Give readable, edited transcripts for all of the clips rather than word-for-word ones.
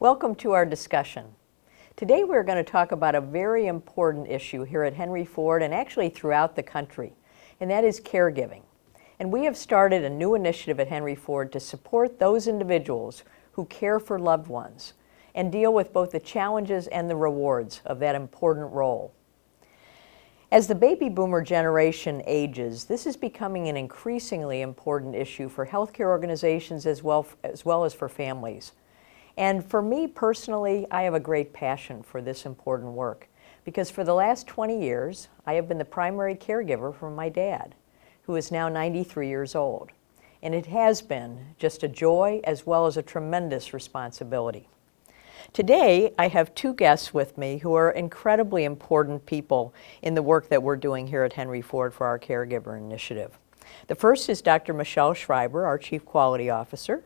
Welcome to our discussion. Today we're going to talk about a very important issue here at Henry Ford and actually throughout the country, and that is caregiving. And we have started a new initiative at Henry Ford to support those individuals who care for loved ones and deal with both the challenges and the rewards of that important role. As the baby boomer generation ages, this is becoming an increasingly important issue for healthcare organizations as well as for families. And for me personally, I have a great passion for this important work because for the last 20 years, I have been the primary caregiver for my dad, who is now 93 years old. And it has been just a joy as well as a tremendous responsibility. Today, I have two guests with me who are incredibly important people in the work that we're doing here at Henry Ford for our Caregiver Initiative. The first is Dr. Michelle Schreiber, our Chief Quality Officer,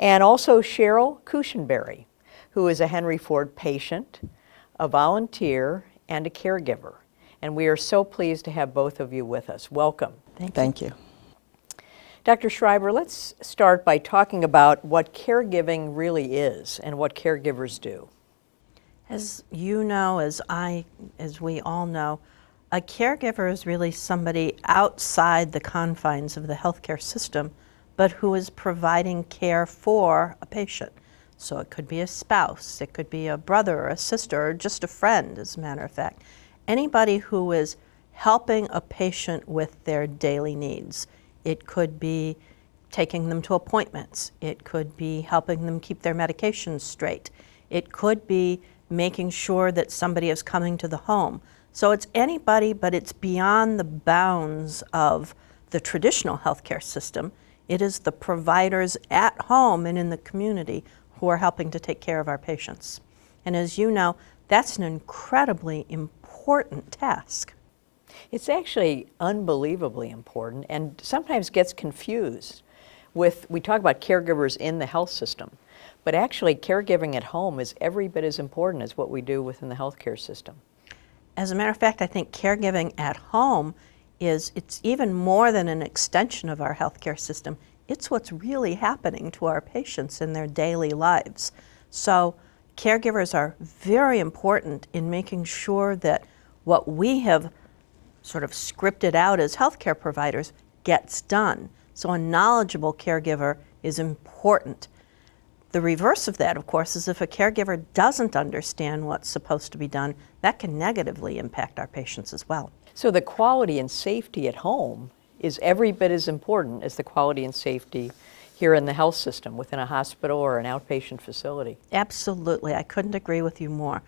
and also Cheryl Cushenberry, who is a Henry Ford patient, a volunteer, and a caregiver. And we are so pleased to have both of you with us. Welcome. Thank you. Dr. Schreiber, let's start by talking about what caregiving really is and what caregivers do. As you know, as we all know, a caregiver is really somebody outside the confines of the healthcare system, but who is providing care for a patient. So it could be a spouse, it could be a brother or a sister, or just a friend, as a matter of fact. Anybody who is helping a patient with their daily needs. It could be taking them to appointments. It could be helping them keep their medications straight. It could be making sure that somebody is coming to the home. So it's anybody, but it's beyond the bounds of the traditional healthcare system. It is the providers at home and in the community who are helping to take care of our patients. And as you know, that's an incredibly important task. It's actually unbelievably important and sometimes gets confused with, we talk about caregivers in the health system, but actually caregiving at home is every bit as important as what we do within the healthcare system. As a matter of fact, I think caregiving at home it's even more than an extension of our healthcare system. It's what's really happening to our patients in their daily lives. So caregivers are very important in making sure that what we have sort of scripted out as healthcare providers gets done. So a knowledgeable caregiver is important. The reverse of that, of course, is if a caregiver doesn't understand what's supposed to be done, that can negatively impact our patients as well. So the quality and safety at home is every bit as important as the quality and safety here in the health system, within a hospital or an outpatient facility. Absolutely, I couldn't agree with you more.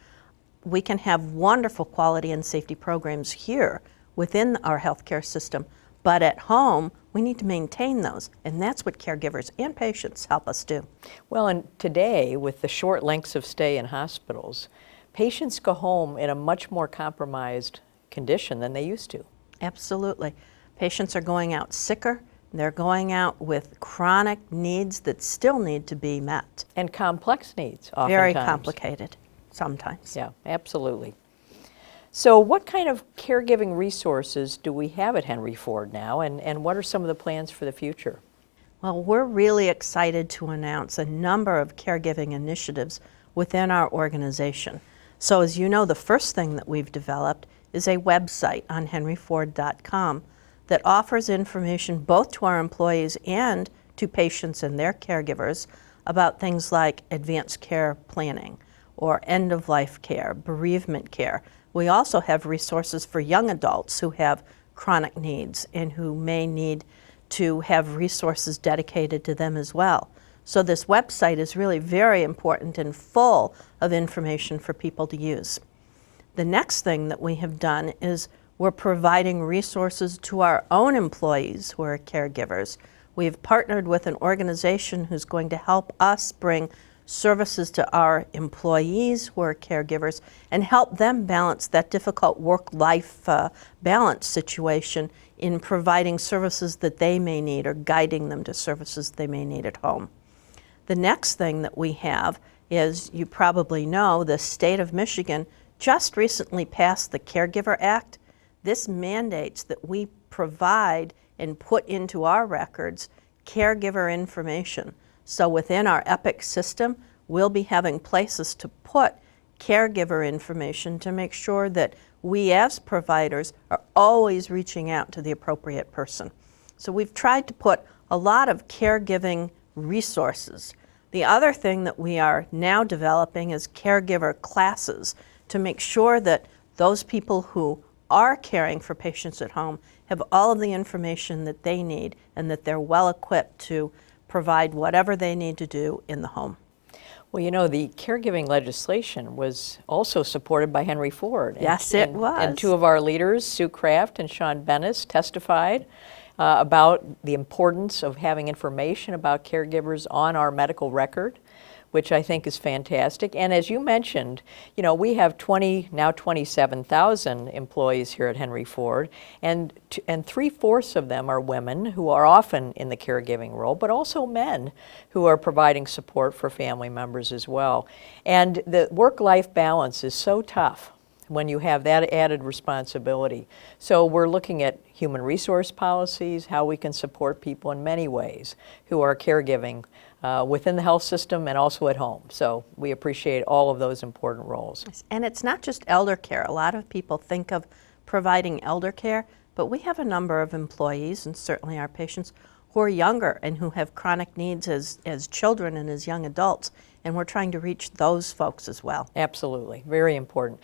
We can have wonderful quality and safety programs here within our healthcare system, but at home, we need to maintain those, and that's what caregivers and patients help us do. Well, and today, with the short lengths of stay in hospitals, patients go home in a much more compromised condition than they used to. Absolutely. Patients are going out sicker, they're going out with chronic needs that still need to be met. And complex needs, oftentimes. Very complicated, sometimes. Yeah, absolutely. So what kind of caregiving resources do we have at Henry Ford now, and what are some of the plans for the future? Well, we're really excited to announce a number of caregiving initiatives within our organization. So as you know, the first thing that we've developed is a website on henryford.com that offers information both to our employees and to patients and their caregivers about things like advanced care planning or end-of-life care, bereavement care. We also have resources for young adults who have chronic needs and who may need to have resources dedicated to them as well. So this website is really very important and full of information for people to use. The next thing that we have done is we're providing resources to our own employees who are caregivers. We've partnered with an organization who's going to help us bring services to our employees who are caregivers and help them balance that difficult work-life balance situation in providing services that they may need or guiding them to services they may need at home. The next thing that we have is, you probably know, the state of Michigan just recently passed the Caregiver Act. This mandates that we provide and put into our records caregiver information. So within our EPIC system, we'll be having places to put caregiver information to make sure that we as providers are always reaching out to the appropriate person. So we've tried to put a lot of caregiving resources. The other thing that we are now developing is caregiver classes to make sure that those people who are caring for patients at home have all of the information that they need and that they're well equipped to provide whatever they need to do in the home. Well, you know, the caregiving legislation was also supported by Henry Ford. Yes, it was. And two of our leaders, Sue Kraft and Sean Bennis, testified about the importance of having information about caregivers on our medical record, which I think is fantastic. And as you mentioned, you know, we have now 27,000 employees here at Henry Ford, and 3/4 of them are women who are often in the caregiving role, but also men who are providing support for family members as well. And the work-life balance is so tough when you have that added responsibility. So we're looking at human resource policies, how we can support people in many ways who are caregiving within the health system and also at home. So we appreciate all of those important roles. And it's not just elder care. A lot of people think of providing elder care, but we have a number of employees, and certainly our patients, who are younger and who have chronic needs as children and as young adults, and we're trying to reach those folks as well. Absolutely, very important.